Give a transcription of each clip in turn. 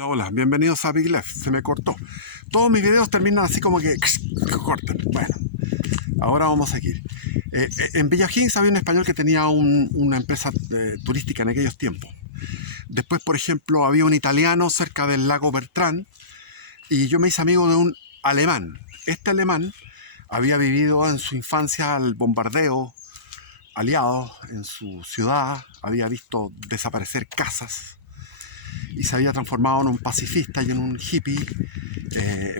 Hola, hola, bienvenidos a Big Left. Se me cortó. Todos mis videos terminan así como que cortan. Bueno, ahora vamos a seguir. En Villa Higgins había un español que tenía una empresa turística en aquellos tiempos. Después, por ejemplo, había un italiano cerca del lago Bertrán y yo me hice amigo de un alemán. Este alemán había vivido en su infancia el bombardeo aliado en su ciudad, había visto desaparecer casas y se había transformado en un pacifista y en un hippie,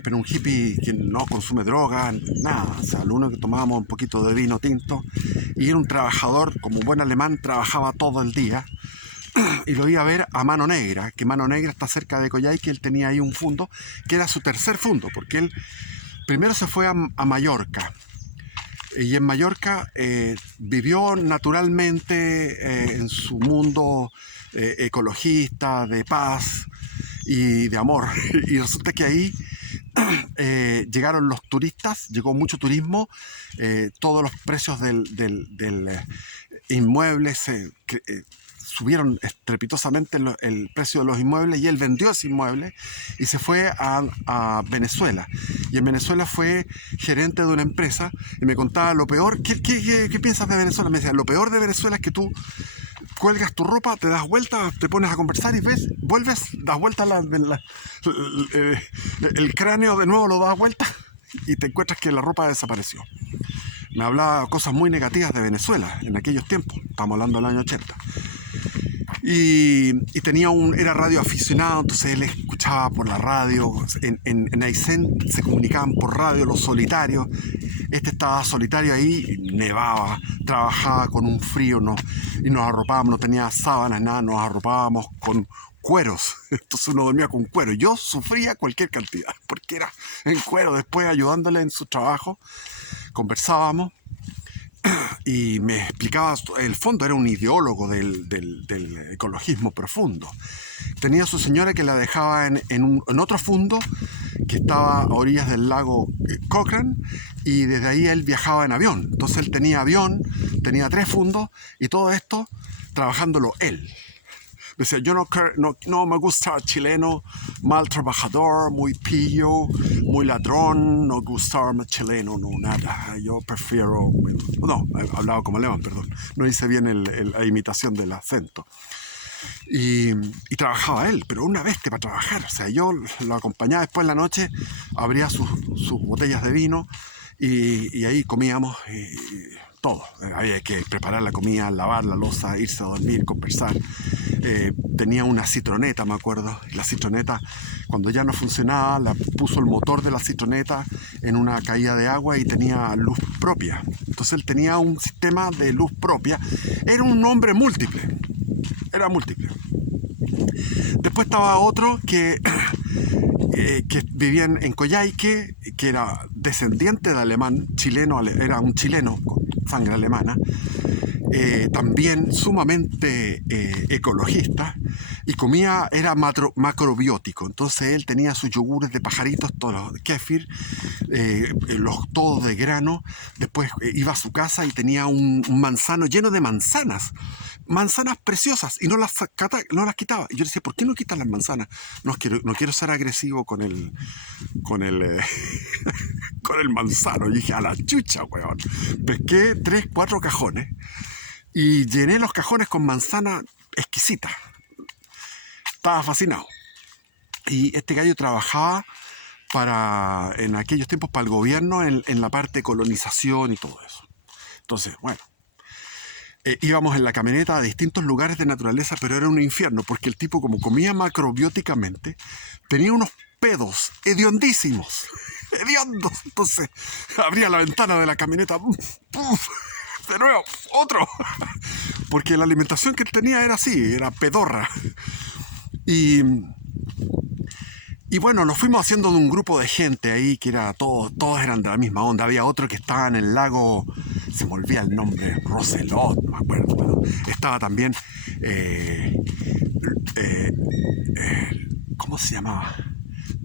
pero un hippie que no consume drogas, nada, o sea, lo único que tomábamos un poquito de vino tinto, y era un trabajador, como buen alemán, trabajaba todo el día, y lo iba a ver a Mano Negra, que Mano Negra está cerca de Coyhaique, él tenía ahí un fondo, que era su tercer fondo, porque él primero se fue a Mallorca, y en Mallorca vivió naturalmente en su mundo ecologista, de paz y de amor. Y resulta que ahí llegaron los turistas, llegó mucho turismo, todos los precios del inmueble subieron estrepitosamente el precio de los inmuebles y él vendió ese inmueble y se fue a Venezuela. Y en Venezuela fue gerente de una empresa y me contaba lo peor. ¿Qué piensas de Venezuela? Me decía, lo peor de Venezuela es que tú cuelgas tu ropa, te das vuelta, te pones a conversar y ves, vuelves, das vuelta el cráneo de nuevo, lo das vuelta y te encuentras que la ropa desapareció. Me hablaba cosas muy negativas de Venezuela en aquellos tiempos, estamos hablando del año 80. Y era radioaficionado, entonces él escuchaba por la radio. En Aysén se comunicaban por radio los solitarios. Este estaba solitario ahí, nevaba, trabajaba con un frío, y nos arropábamos, no tenía sábanas, nada, nos arropábamos con cueros. Entonces uno dormía con cuero. Yo sufría cualquier cantidad, porque era en cuero. Después, ayudándole en su trabajo, conversábamos. Y me explicaba, el fondo era un ideólogo del ecologismo profundo. Tenía a su señora que la dejaba en otro fondo que estaba a orillas del lago Cochrane, y desde ahí él viajaba en avión. Entonces él tenía avión, tenía 3 fondos y todo esto trabajándolo él. Decía, yo no me gusta el chileno, mal trabajador, muy pillo, muy ladrón, no gustarme chileno, no, nada. Yo prefiero... No, hablaba como alemán, perdón. No hice bien la imitación del acento. Y trabajaba él, pero una bestia para trabajar. O sea, yo lo acompañaba después en la noche, abría sus botellas de vino y ahí comíamos todo. Había que preparar la comida, lavar la loza, irse a dormir, conversar. Tenía una citroneta, me acuerdo. Y la citroneta, cuando ya no funcionaba, puso el motor de la citroneta en una caída de agua y tenía luz propia. Entonces él tenía un sistema de luz propia. Era un hombre múltiple. Era múltiple. Después estaba otro que vivía en Coyhaique, que era descendiente de alemán, chileno, era un chileno con sangre alemana, también sumamente ecologista, y era macrobiótico. Entonces él tenía sus yogures de pajaritos, todos los kéfir, todos de grano. Después iba a su casa y tenía un manzano lleno de manzanas preciosas, y no las quitaba. Y yo le decía, ¿por qué no quitas las manzanas? No quiero ser agresivo con el con el manzano. Y dije, a la chucha, weón. Pesqué 3, 4 cajones y llené los cajones con manzana exquisita. Estaba fascinado. Y este gallo trabajaba en aquellos tiempos para el gobierno en la parte de colonización y todo eso. Entonces, bueno, íbamos en la camioneta a distintos lugares de naturaleza, pero era un infierno, porque el tipo, como comía macrobióticamente, tenía unos pedos hediondísimos. Hediondos. Entonces, abría la ventana de la camioneta. ¡Puf! De nuevo, otro. Porque la alimentación que él tenía era así, era pedorra. Y bueno, nos fuimos haciendo de un grupo de gente ahí que era todos eran de la misma onda. Había otro que estaba en el lago, se me olvida el nombre, Roselot, no me acuerdo, pero estaba también, ¿cómo se llamaba?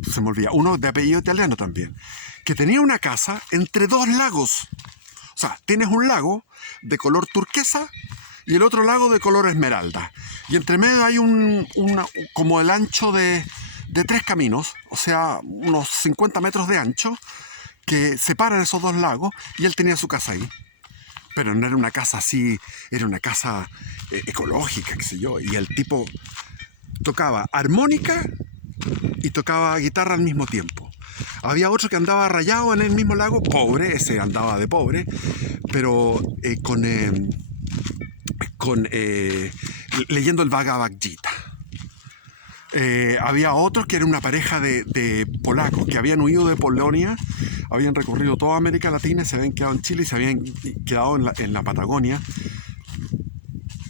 Se me olvida, uno de apellido italiano también, que tenía una casa entre 2 lagos. O sea, tienes un lago de color turquesa y el otro lago de color esmeralda. Y entre medio hay como el ancho de de 3 caminos, o sea, unos 50 metros de ancho, que separan esos dos lagos, y él tenía su casa ahí. Pero no era una casa así, era una casa ecológica, qué sé yo, y el tipo tocaba armónica y tocaba guitarra al mismo tiempo. Había otro que andaba rayado en el mismo lago, pobre, ese andaba de pobre, pero leyendo el Bhagavad Gita. Había otros que era una pareja de polacos que habían huido de Polonia, habían recorrido toda América Latina, se habían quedado en Chile y se habían quedado en la Patagonia.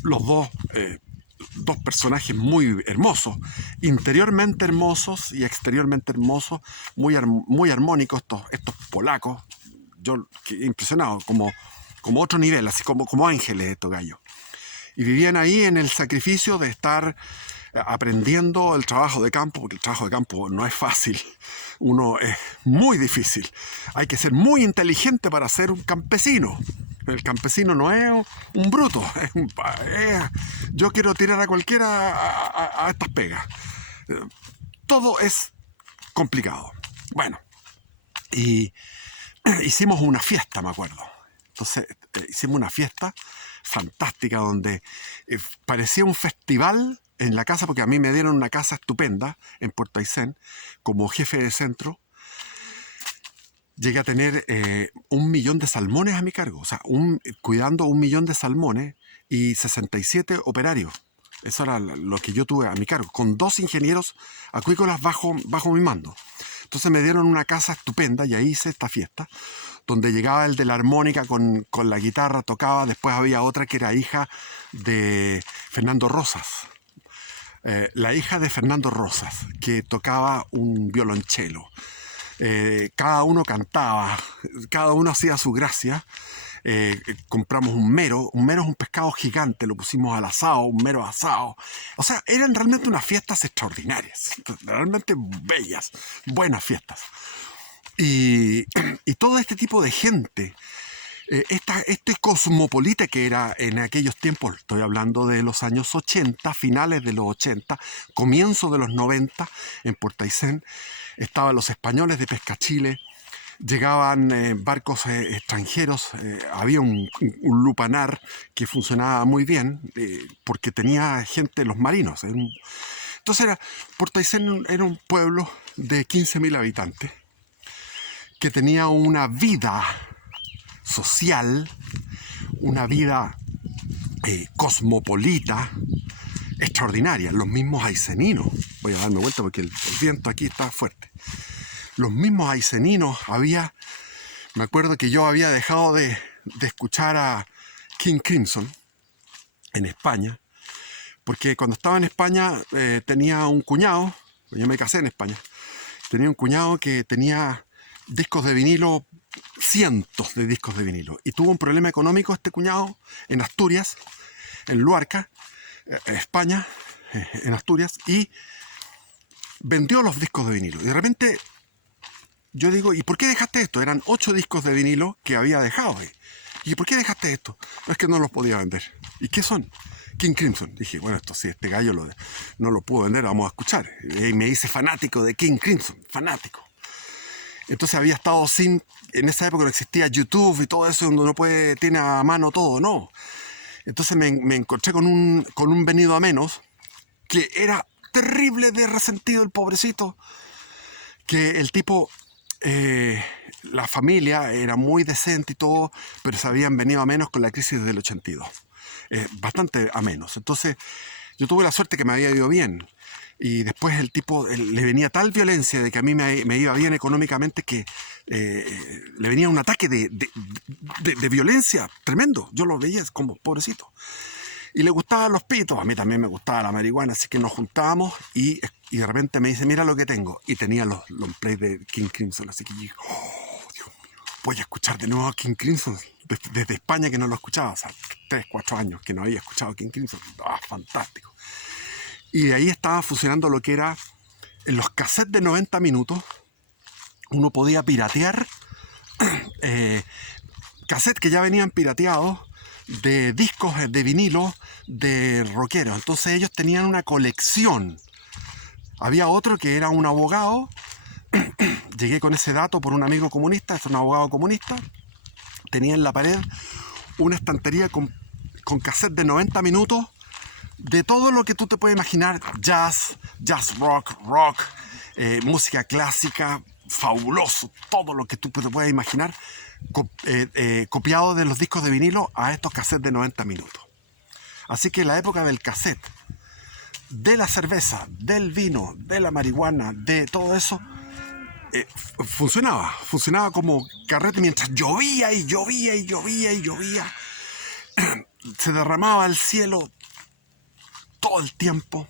Los dos personajes muy hermosos, interiormente hermosos y exteriormente hermosos, muy armónicos, estos polacos. Yo impresionado, como otro nivel, así como ángeles estos gallos. Y vivían ahí en el sacrificio de estar aprendiendo el trabajo de campo, porque el trabajo de campo no es fácil, es muy difícil. Hay que ser muy inteligente para ser un campesino. El campesino no es un bruto. Yo quiero tirar a cualquiera a estas pegas. Todo es complicado. Bueno, y hicimos una fiesta, me acuerdo. Entonces hicimos una fiesta fantástica donde parecía un festival en la casa, porque a mí me dieron una casa estupenda en Puerto Aysén como jefe de centro. Llegué a tener 1 millón de salmones a mi cargo, o sea, cuidando 1 millón de salmones y 67 operarios. Eso era lo que yo tuve a mi cargo, con 2 ingenieros acuícolas bajo mi mando. Entonces me dieron una casa estupenda y ahí hice esta fiesta, donde llegaba el de la armónica con la guitarra, tocaba. Después había otra que era hija de Fernando Rosas, la hija de Fernando Rosas, que tocaba un violonchelo. Cada uno cantaba, cada uno hacía su gracia. Compramos un mero. Un mero es un pescado gigante, lo pusimos al asado, un mero asado. O sea, eran realmente unas fiestas extraordinarias, realmente bellas, buenas fiestas. Y todo este tipo de gente, este cosmopolita que era en aquellos tiempos, estoy hablando de los años 80, finales de los 80, comienzo de los 90, en Puerto Aysén, estaban los españoles de Pescachile, llegaban barcos extranjeros, había un lupanar que funcionaba muy bien, porque tenía gente, los marinos. Entonces Puerto Aysén era un pueblo de 15.000 habitantes, que tenía una vida social, una vida cosmopolita, extraordinaria. Los mismos ayseninos, voy a darme vuelta porque el viento aquí está fuerte. Los mismos ayseninos me acuerdo que yo había dejado de escuchar a King Crimson en España, porque cuando estaba en España tenía un cuñado, yo me casé en España, tenía un cuñado que tenía discos de vinilo, cientos de discos de vinilo, y tuvo un problema económico este cuñado en Asturias, en Luarca, España, en Asturias, y vendió los discos de vinilo. Y de repente yo digo, ¿y por qué dejaste esto? Eran 8 discos de vinilo que había dejado. ¿Y por qué dejaste esto? No, es que no los podía vender. ¿Y qué son? King Crimson. Dije, bueno, esto sí, este gallo no lo pudo vender, vamos a escuchar. Y me hice fanático de King Crimson, fanático. Entonces había estado en esa época no existía YouTube y todo eso, donde uno tiene a mano todo, no. Entonces me encontré con un venido a menos, que era terrible de resentido el pobrecito, que el tipo, la familia era muy decente y todo, pero se habían venido a menos con la crisis del 82. Bastante a menos. Entonces yo tuve la suerte que me había ido bien. Y después el tipo le venía tal violencia de que a mí me iba bien económicamente, que le venía un ataque de violencia tremendo. Yo lo veía como pobrecito. Y le gustaban los pitos, a mí también me gustaba la marihuana, así que nos juntábamos y de repente me dice, mira lo que tengo. Y tenía los long play de King Crimson, así que yo dije, oh, Dios mío, voy a escuchar de nuevo a King Crimson, desde España, que no lo escuchaba, o sea, 3, 4 años que no había escuchado King Crimson. Fantástico. Y de ahí estaba funcionando lo que era, en los cassettes de 90 minutos, uno podía piratear cassettes que ya venían pirateados, de discos de vinilo de rockeros. Entonces ellos tenían una colección Había otro que era un abogado. Llegué con ese dato por un amigo comunista, es un abogado comunista. Tenía en la pared una estantería con cassette de 90 minutos de todo lo que tú te puedes imaginar: jazz, jazz rock, rock, música clásica, fabuloso, todo lo que tú te puedas imaginar, copiado de los discos de vinilo a estos cassettes de 90 minutos. Así que la época del cassette, de la cerveza, del vino, de la marihuana, de todo eso, funcionaba como carrete mientras llovía y llovía y llovía y llovía. Se derramaba el cielo todo el tiempo.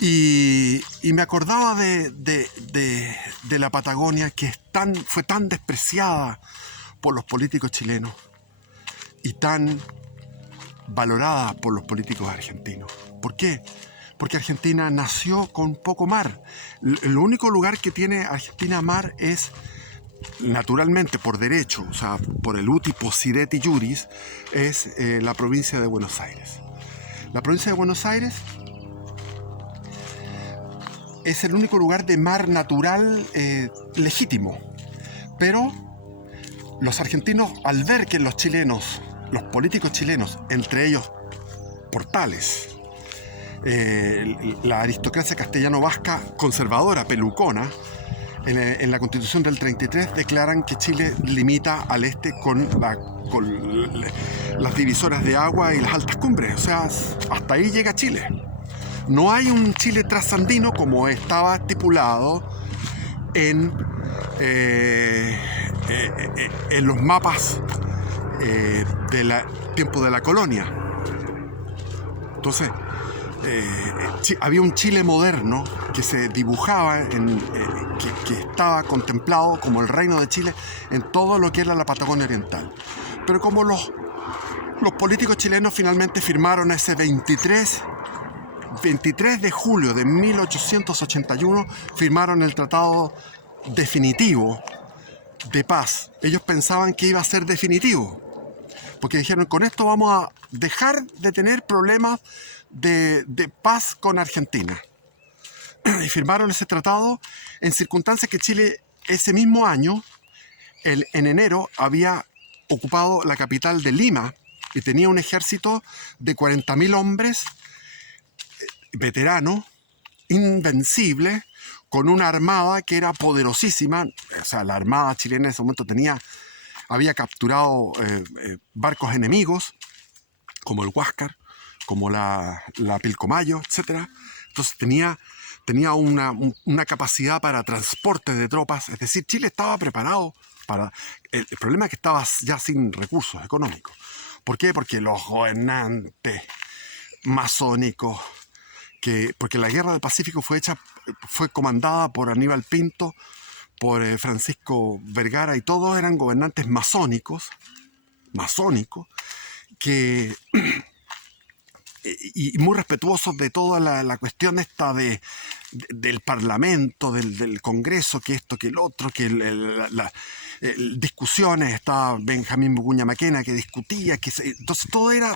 Y me acordaba de la Patagonia, que fue tan despreciada por los políticos chilenos y tan valorada por los políticos argentinos. ¿Por qué? Porque Argentina nació con poco mar. El único lugar que tiene Argentina mar es, naturalmente, por derecho, o sea, por el uti possidetis iuris, es la provincia de Buenos Aires. La provincia de Buenos Aires es el único lugar de mar natural legítimo. Pero los argentinos, al ver que los políticos chilenos, entre ellos Portales, la aristocracia castellano-vasca conservadora, pelucona, en la Constitución del 33 declaran que Chile limita al este con las divisoras de agua y las altas cumbres. O sea, hasta ahí llega Chile. No hay un Chile trasandino como estaba estipulado en los mapas del tiempo de la colonia. Entonces, había un Chile moderno que se dibujaba, que estaba contemplado como el reino de Chile en todo lo que era la Patagonia Oriental. Pero como los políticos chilenos finalmente firmaron ese 23 de julio de 1881, firmaron el tratado definitivo de paz. Ellos pensaban que iba a ser definitivo, porque dijeron: con esto vamos a dejar de tener problemas de paz con Argentina. Y firmaron ese tratado en circunstancias que Chile ese mismo año, en enero, había ocupado la capital de Lima y tenía un ejército de 40.000 hombres, veteranos, invencibles, con una armada que era poderosísima. O sea, la armada chilena en ese momento había capturado barcos enemigos, como el Huáscar, como la Pilcomayo, etc. Entonces tenía una capacidad para transporte de tropas. Es decir, Chile estaba preparado para... El problema es que estaba ya sin recursos económicos. ¿Por qué? Porque los gobernantes masónicos, porque la guerra del Pacífico fue comandada por Aníbal Pinto, por Francisco Vergara, y todos eran gobernantes masónicos, que y muy respetuosos de toda la cuestión esta del Parlamento, del Congreso, que esto, que el otro, que discusiones. Estaba Benjamín Vicuña Maquena, que discutía, entonces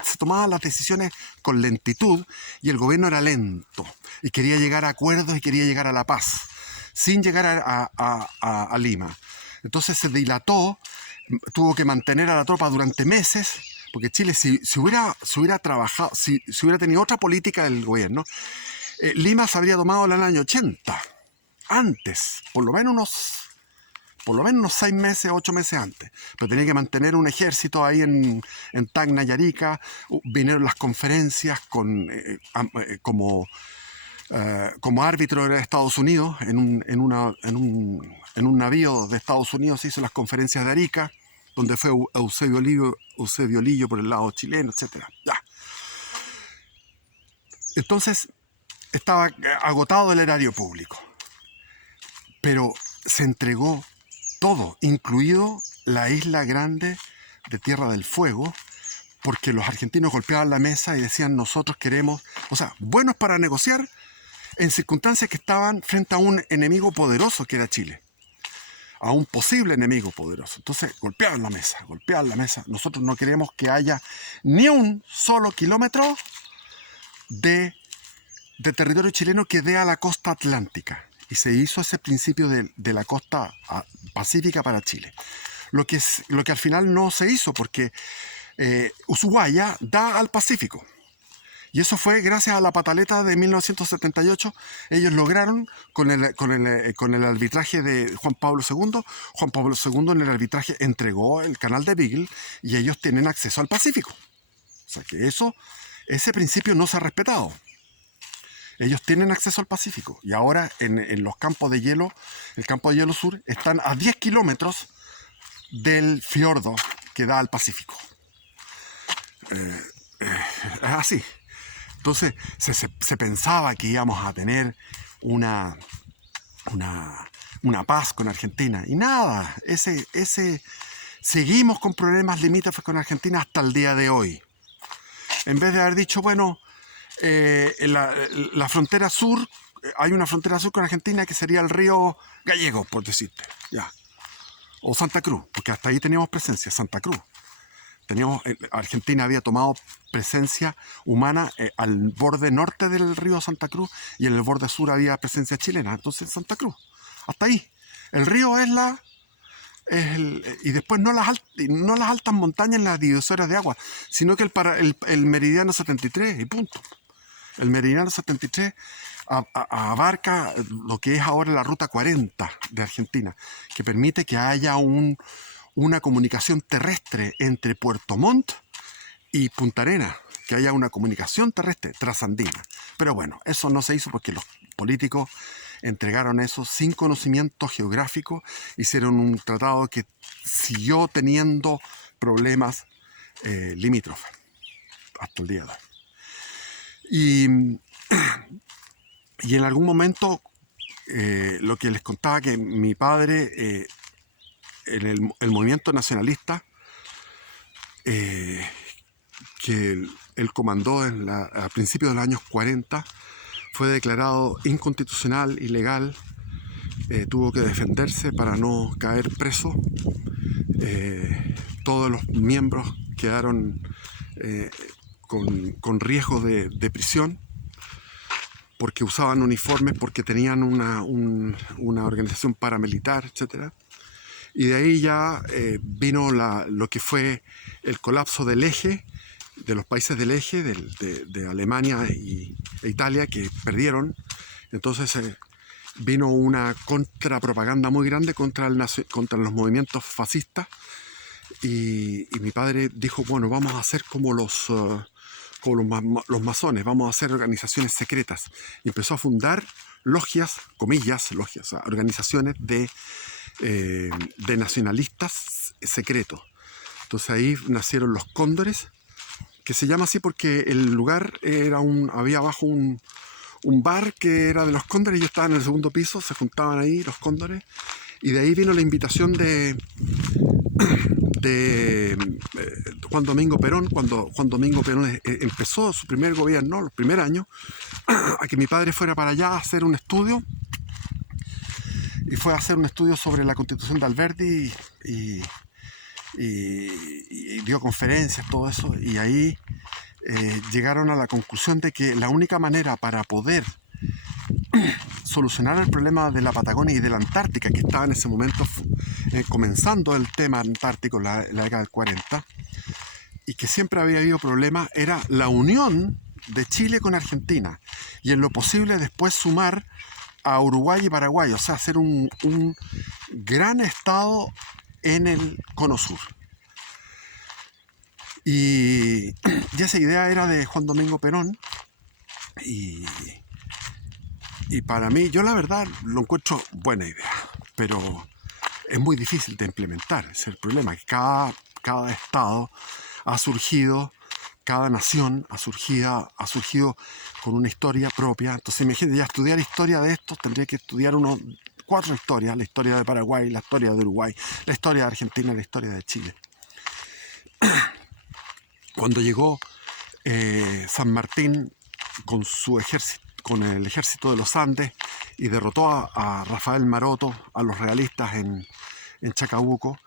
se tomaban las decisiones con lentitud, y el gobierno era lento y quería llegar a acuerdos y quería llegar a la paz sin llegar a Lima. Entonces se dilató, tuvo que mantener a la tropa durante meses, porque Chile, si hubiera trabajado, si hubiera tenido otra política del gobierno, Lima se habría tomado en el año 80, antes, por lo menos unos 6 meses, 8 meses antes. Pero tenía que mantener un ejército ahí en Tacna y Arica. Vinieron las conferencias como árbitro de Estados Unidos, en un navío de Estados Unidos se hizo las conferencias de Arica, donde fue Eusebio Lillo por el lado chileno, etc. Ya. Entonces estaba agotado el erario público, pero se entregó todo, incluido la isla grande de Tierra del Fuego, porque los argentinos golpeaban la mesa y decían: nosotros queremos, o sea, buenos para negociar en circunstancias que estaban frente a un enemigo poderoso que era Chile, a un posible enemigo poderoso. Entonces golpeaban la mesa. Nosotros no queremos que haya ni un solo kilómetro de de territorio chileno que dé a la costa atlántica. Y se hizo ese principio de la costa pacífica para Chile. Lo que al final no se hizo porque Ushuaia da al Pacífico. Y eso fue gracias a la pataleta de 1978. Ellos lograron, con el arbitraje de Juan Pablo II, Juan Pablo II en el arbitraje entregó el canal de Beagle y ellos tienen acceso al Pacífico. O sea que ese principio no se ha respetado. Ellos tienen acceso al Pacífico. Y ahora en los campos de hielo, el campo de hielo sur, están a 10 kilómetros del fiordo que da al Pacífico. Es así. Entonces se pensaba que íbamos a tener una paz con Argentina. Y nada, seguimos con problemas limítrofes con Argentina hasta el día de hoy. En vez de haber dicho, bueno, la frontera sur, hay una frontera sur con Argentina que sería el río Gallego, por decirte, ya. O Santa Cruz, porque hasta ahí teníamos presencia, Santa Cruz. Argentina había tomado presencia humana al borde norte del río Santa Cruz y en el borde sur había presencia chilena. Entonces Santa Cruz, hasta ahí. El río y después no las altas montañas en las divisoras de agua, sino que el meridiano 73 y punto. El meridiano 73 abarca lo que es ahora la ruta 40 de Argentina, que permite que haya una comunicación terrestre entre Puerto Montt y Punta Arenas, que haya una comunicación terrestre trasandina. Pero bueno, eso no se hizo porque los políticos entregaron eso sin conocimiento geográfico, hicieron un tratado que siguió teniendo problemas limítrofes hasta el día de hoy. Y en algún momento, lo que les contaba, que mi padre, en el movimiento nacionalista, que él comandó a principios de los años 40, fue declarado inconstitucional, ilegal, tuvo que defenderse para no caer preso. Todos los miembros quedaron con riesgo de prisión porque usaban uniformes, porque tenían una organización paramilitar, etc. Y de ahí ya vino lo que fue el colapso del eje, de los países del eje, de Alemania e Italia, que perdieron. Entonces vino una contrapropaganda muy grande contra los movimientos fascistas. Y mi padre dijo, bueno, vamos a hacer como los masones, vamos a hacer organizaciones secretas. Y empezó a fundar logias, comillas, logias, o sea, organizaciones de nacionalistas secretos. Entonces ahí nacieron los Cóndores, que se llama así porque el lugar había abajo un bar que era de los Cóndores, y yo estaba en el segundo piso, se juntaban ahí los Cóndores, y de ahí vino la invitación de Juan Domingo Perón, cuando Juan Domingo Perón empezó su primer gobierno, los primeros años, a que mi padre fuera para allá a hacer un estudio. Y fue a hacer un estudio sobre la Constitución de Alberdi y dio conferencias, todo eso. Y ahí llegaron a la conclusión de que la única manera para poder solucionar el problema de la Patagonia y de la Antártica, que estaba en ese momento comenzando el tema antártico en la década del 40, y que siempre había habido problemas, era la unión de Chile con Argentina. Y en lo posible después sumar a Uruguay y Paraguay, o sea, hacer un gran estado en el cono sur. Y esa idea era de Juan Domingo Perón, y para mí, yo la verdad lo encuentro buena idea, pero es muy difícil de implementar. Ese es el problema, que cada estado ha surgido, cada nación ha surgido con una historia propia. Entonces imagínate, ya estudiar historia de esto, tendría que estudiar 4 historias: la historia de Paraguay, la historia de Uruguay, la historia de Argentina y la historia de Chile. Cuando llegó San Martín con su ejército, con el ejército de los Andes, y derrotó a Rafael Maroto, a los realistas en Chacabuco,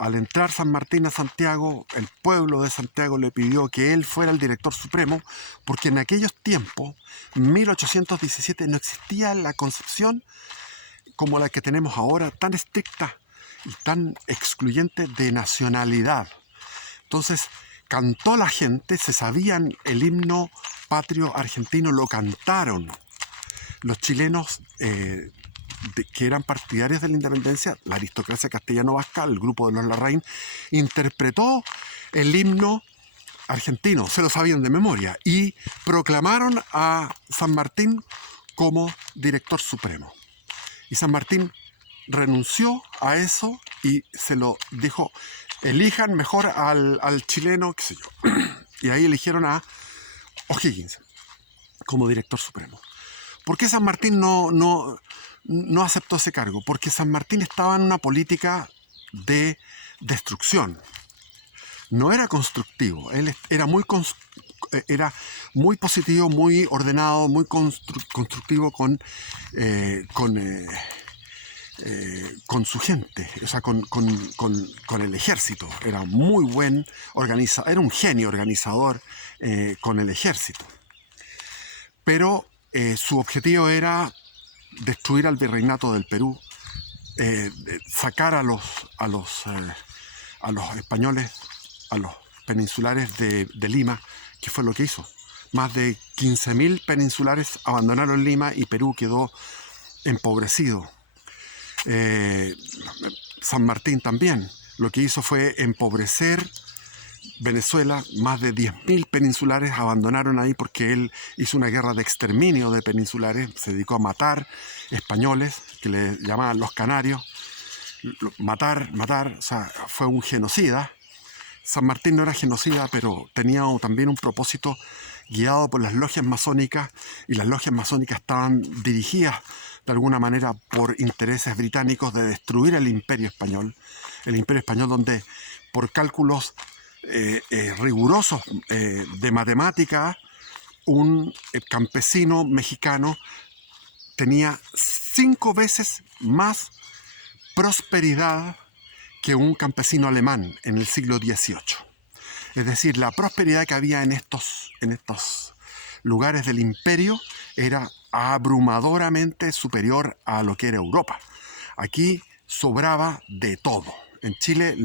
al entrar San Martín a Santiago, el pueblo de Santiago le pidió que él fuera el director supremo, porque en aquellos tiempos, 1817, no existía la concepción como la que tenemos ahora, tan estricta y tan excluyente de nacionalidad. Entonces, cantó la gente, se sabían el himno patrio argentino, lo cantaron. Los chilenos que eran partidarios de la independencia, la aristocracia castellano-vasca, el grupo de los Larraín, interpretó el himno argentino, se lo sabían de memoria, y proclamaron a San Martín como director supremo. Y San Martín renunció a eso y se lo dijo, elijan mejor al chileno, qué sé yo. Y ahí eligieron a O'Higgins como director supremo. ¿Por qué San Martín no aceptó ese cargo? Porque San Martín estaba en una política de destrucción. No era constructivo. Él era muy positivo, muy ordenado, muy constructivo con su gente, o sea, con el ejército. Era muy buen organizador, era un genio organizador con el ejército. Pero su objetivo era destruir al virreinato del Perú, sacar a los españoles, a los peninsulares de Lima, que fue lo que hizo. Más de 15.000 peninsulares abandonaron Lima y Perú quedó empobrecido. San Martín también lo que hizo fue empobrecer Venezuela. Más de 10.000 peninsulares abandonaron ahí porque él hizo una guerra de exterminio de peninsulares, se dedicó a matar españoles, que le llamaban los canarios, matar, o sea, fue un genocida. San Martín no era genocida, pero tenía también un propósito guiado por las logias masónicas, y las logias masónicas estaban dirigidas de alguna manera por intereses británicos de destruir el imperio español donde por cálculos rigurosos de matemática, un campesino mexicano tenía 5 veces más prosperidad que un campesino alemán en el siglo XVIII. Es decir, la prosperidad que había en estos lugares del imperio era abrumadoramente superior a lo que era Europa. Aquí sobraba de todo. En Chile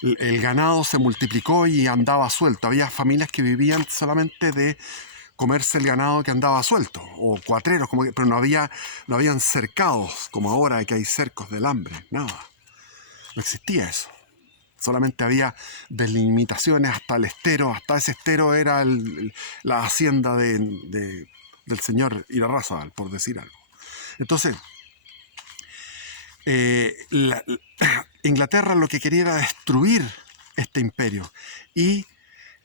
el ganado se multiplicó y andaba suelto. Había familias que vivían solamente de comerse el ganado que andaba suelto, o cuatreros, pero no habían cercados como ahora que hay cercos del hambre, nada. No existía eso. Solamente había delimitaciones hasta el estero. Hasta ese estero era la hacienda del señor Irarrázaval, por decir algo. Entonces, Inglaterra lo que quería era destruir este imperio y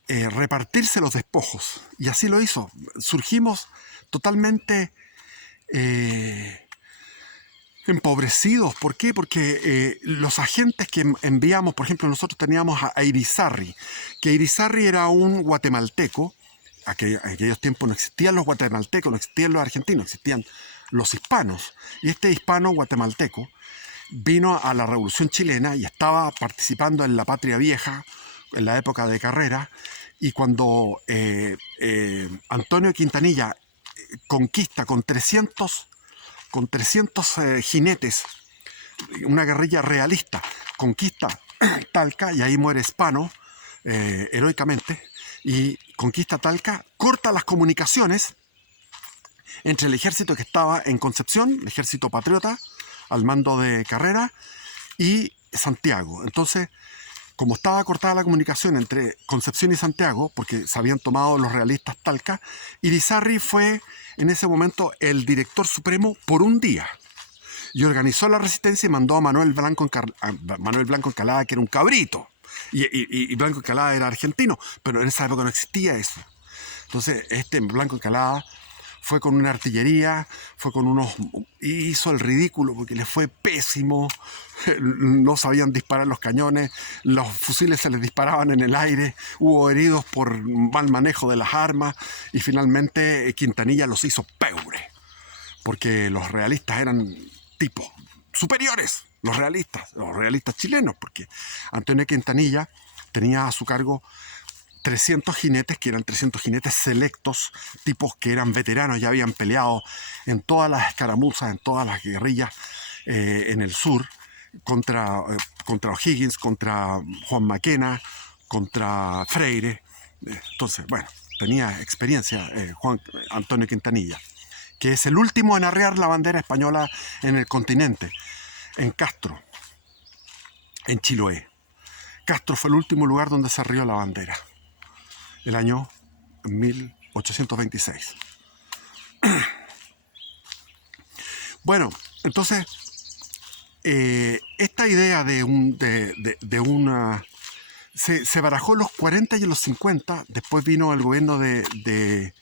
repartirse los despojos. Y así lo hizo. Surgimos totalmente empobrecidos. ¿Por qué? Porque los agentes que enviamos, por ejemplo, nosotros teníamos a Irizarry, que Irizarry era un guatemalteco. En aquellos tiempos no existían los guatemaltecos, no existían los argentinos, existían los hispanos. Y este hispano guatemalteco vino a la Revolución Chilena y estaba participando en la Patria Vieja en la época de Carrera, y cuando Antonio Quintanilla conquista con 300 jinetes, una guerrilla realista, conquista Talca, y ahí muere Spano heroicamente, y conquista Talca, corta las comunicaciones entre el ejército que estaba en Concepción, el ejército patriota al mando de Carrera, y Santiago. Entonces, como estaba cortada la comunicación entre Concepción y Santiago, porque se habían tomado los realistas Talca, Irizarry fue en ese momento el director supremo por un día, y organizó la resistencia y mandó a Manuel Blanco Encalada, que era un cabrito, y Blanco Encalada era argentino, pero en esa época no existía eso. Entonces Blanco Encalada fue con una artillería, hizo el ridículo porque le fue pésimo, no sabían disparar los cañones, los fusiles se les disparaban en el aire, hubo heridos por mal manejo de las armas, y finalmente Quintanilla los hizo peure, porque los realistas eran tipos superiores, los realistas chilenos, porque Antonio Quintanilla tenía a su cargo 300 jinetes, que eran 300 jinetes selectos, tipos que eran veteranos, ya habían peleado en todas las escaramuzas, en todas las guerrillas en el sur, contra O'Higgins, contra Juan Maquena, contra Freire. Entonces, bueno, tenía experiencia Juan Antonio Quintanilla, que es el último en arrear la bandera española en el continente, en Castro, en Chiloé. Castro fue el último lugar donde se arrió la bandera, el año 1826. Bueno, entonces, esta idea de una... Se barajó en los 40 y en los 50, después vino el gobierno de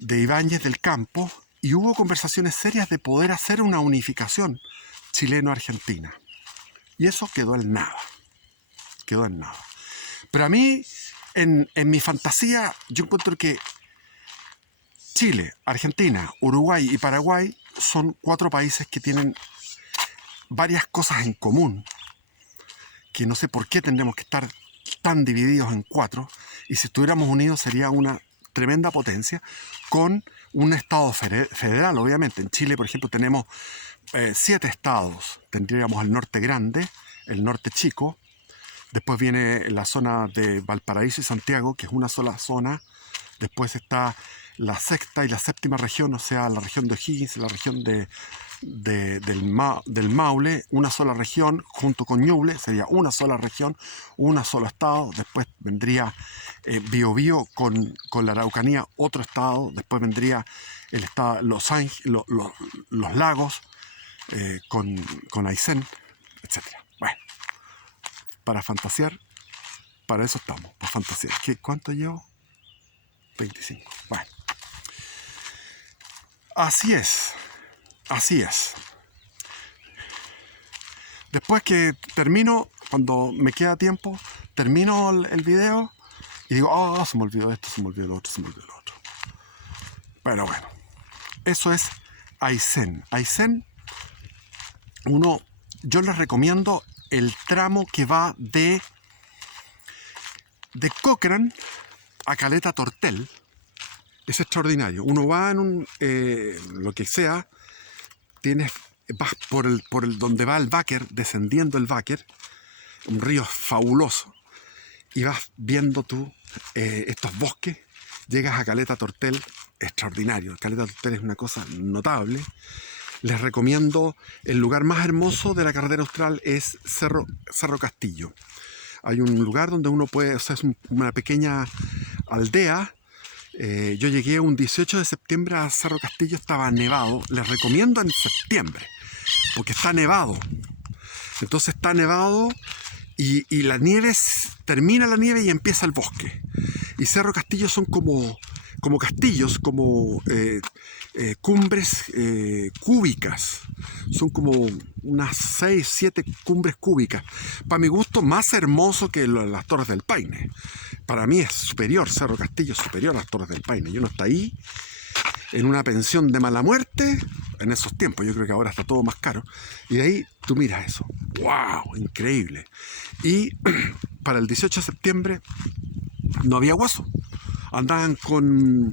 Ibáñez del Campo, y hubo conversaciones serias de poder hacer una unificación chileno-argentina. Y eso quedó en nada. Quedó en nada. Pero a mí, en mi fantasía, yo encuentro que Chile, Argentina, Uruguay y Paraguay son 4 países que tienen varias cosas en común, que no sé por qué tendremos que estar tan divididos en 4, y si estuviéramos unidos sería una tremenda potencia, con un estado federal, obviamente. En Chile, por ejemplo, tenemos 7 estados. Tendríamos el norte grande, el norte chico, después viene la zona de Valparaíso y Santiago, que es una sola zona. Después está la sexta y la séptima región, o sea, la región de O'Higgins, la región del Maule, una sola región, junto con Ñuble, sería una sola región, un solo estado. Después vendría Biobío con la Araucanía, otro estado. Después vendría el estado, los lagos con Aysén, etc. Bueno, para fantasear, para eso estamos, para fantasear. ¿Cuánto llevo? 25. Bueno. Así es. Después que termino, cuando me queda tiempo, termino el video y digo, se me olvidó esto, se me olvidó lo otro, se me olvidó lo otro. Pero bueno, eso es Aysén. Aysén, yo les recomiendo el tramo que va de Cochrane a Caleta Tortel. Es extraordinario. Uno va en lo que sea, vas por el donde va el Báquer, descendiendo el Báquer, un río fabuloso, y vas viendo tú estos bosques. Llegas a Caleta Tortel, extraordinario. Caleta Tortel es una cosa notable. Les recomiendo, el lugar más hermoso de la carretera austral es Cerro Castillo. Hay un lugar donde uno puede, o sea, es una pequeña aldea. Yo llegué un 18 de septiembre a Cerro Castillo, estaba nevado. Les recomiendo en septiembre, porque está nevado. Entonces está nevado y la nieve, termina la nieve y empieza el bosque. Y Cerro Castillo son como castillos, como cumbres cúbicas. Son como unas 6, 7 cumbres cúbicas. Para mi gusto, más hermoso que las Torres del Paine. Para mí es superior, Cerro Castillo es superior a las Torres del Paine. Y uno está ahí en una pensión de mala muerte en esos tiempos. Yo creo que ahora está todo más caro. Y de ahí tú miras eso. ¡Wow! Increíble. Y para el 18 de septiembre no había guaso. Andaban con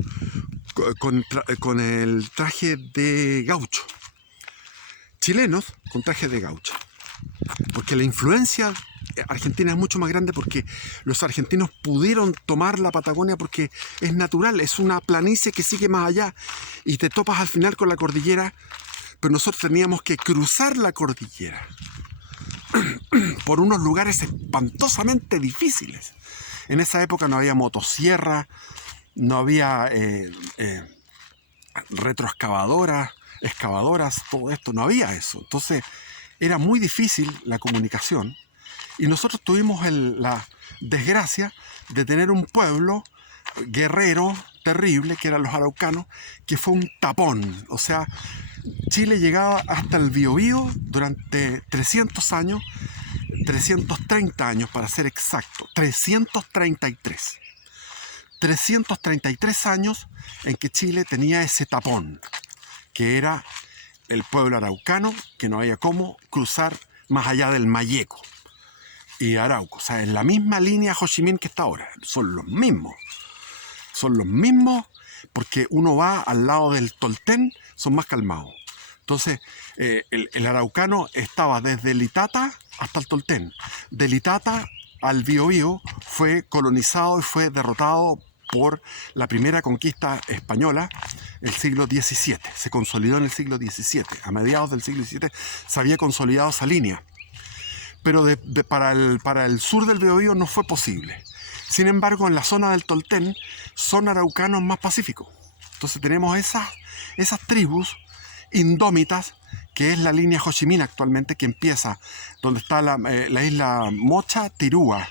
el traje de gaucho. Chilenos con traje de gaucho. Porque la influencia argentina es mucho más grande, porque los argentinos pudieron tomar la Patagonia porque es natural, es una planicie que sigue más allá y te topas al final con la cordillera, pero nosotros teníamos que cruzar la cordillera por unos lugares espantosamente difíciles. En esa época no había motosierra, no había retroexcavadoras, todo esto, no había eso. Entonces era muy difícil la comunicación. Y nosotros tuvimos la desgracia de tener un pueblo guerrero terrible, que eran los araucanos, que fue un tapón. O sea, Chile llegaba hasta el Biobío durante 300 años, 330 años para ser exacto, 333. 333 años en que Chile tenía ese tapón, que era el pueblo araucano, que no había cómo cruzar más allá del Mayeco y Arauco. O sea, en la misma línea Ho Chi Minh que está ahora. Son los mismos. Son los mismos porque uno va al lado del Tolten, son más calmados. Entonces, el araucano estaba desde el Itata hasta el Tolten. Del Itata al Biobío fue colonizado y fue derrotado por la primera conquista española, el siglo XVII. Se consolidó en el siglo XVII. A mediados del siglo XVII se había consolidado esa línea. Pero para el sur del Biobío no fue posible. Sin embargo, en la zona del Tolten son araucanos más pacíficos. Entonces tenemos esas tribus indómitas, que es la línea Ho Chi Minh actualmente, que empieza donde está la isla Mocha, Tirúa,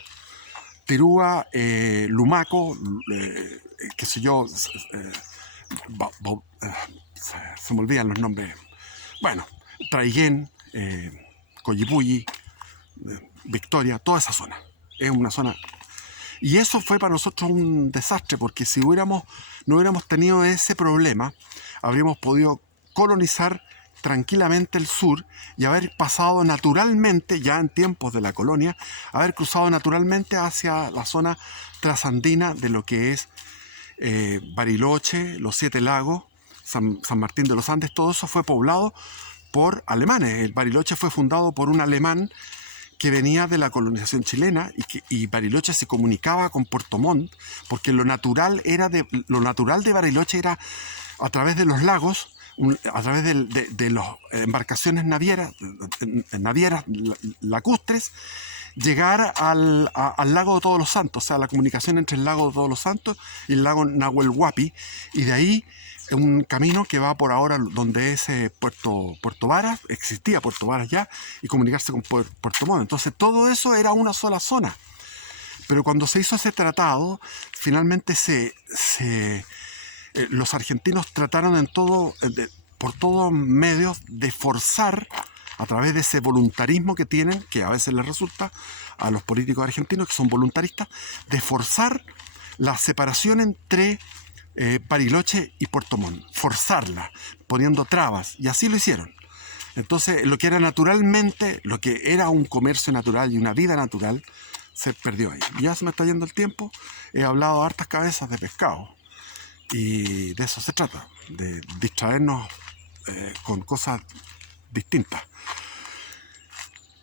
Lumaco, qué sé yo, se me olvidan los nombres. Bueno, Traiguén, Coyipulli, Victoria, toda esa zona. Es una zona. Y eso fue para nosotros un desastre, porque si no hubiéramos tenido ese problema, habríamos podido colonizar tranquilamente el sur y haber pasado naturalmente, ya en tiempos de la colonia, haber cruzado naturalmente hacia la zona trasandina de lo que es Bariloche, los Siete Lagos, San Martín de los Andes. Todo eso fue poblado por alemanes. El Bariloche fue fundado por un alemán que venía de la colonización chilena y Bariloche se comunicaba con Puerto Montt, porque lo natural de Bariloche era a través de los lagos, a través de las embarcaciones navieras lacustres, llegar al lago de Todos los Santos, o sea, la comunicación entre el lago de Todos los Santos y el lago Nahuel Huapi, y de ahí un camino que va por ahora donde es Puerto Varas, existía Puerto Varas ya, y comunicarse con Puerto Montt. Entonces todo eso era una sola zona. Pero cuando se hizo ese tratado, finalmente los argentinos trataron por todos medios de forzar, a través de ese voluntarismo que tienen, que a veces les resulta a los políticos argentinos, que son voluntaristas, de forzar la separación entre Bariloche y Puerto Montt, forzarla, poniendo trabas, y así lo hicieron. Entonces, lo que era un comercio natural y una vida natural, se perdió ahí. Y ya se me está yendo el tiempo, he hablado de hartas cabezas de pescado, y de eso se trata, de distraernos con cosas distintas.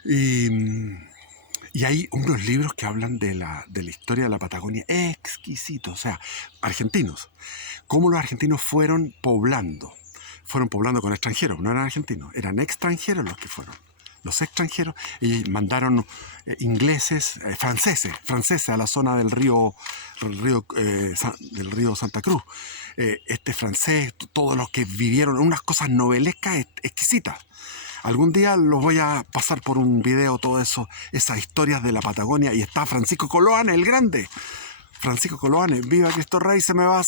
Y hay unos libros que hablan de la historia de la Patagonia exquisitos, o sea, argentinos. Cómo los argentinos fueron poblando con extranjeros, no eran argentinos, eran extranjeros los que fueron. Los extranjeros, ellos mandaron ingleses, franceses a la zona del río Santa Cruz. Francés, todos los que vivieron unas cosas novelescas exquisitas. Algún día los voy a pasar por un video, todo eso, esas historias de la Patagonia. Y está Francisco Coloane, el grande. Francisco Coloane, viva Cristo Rey, se me va.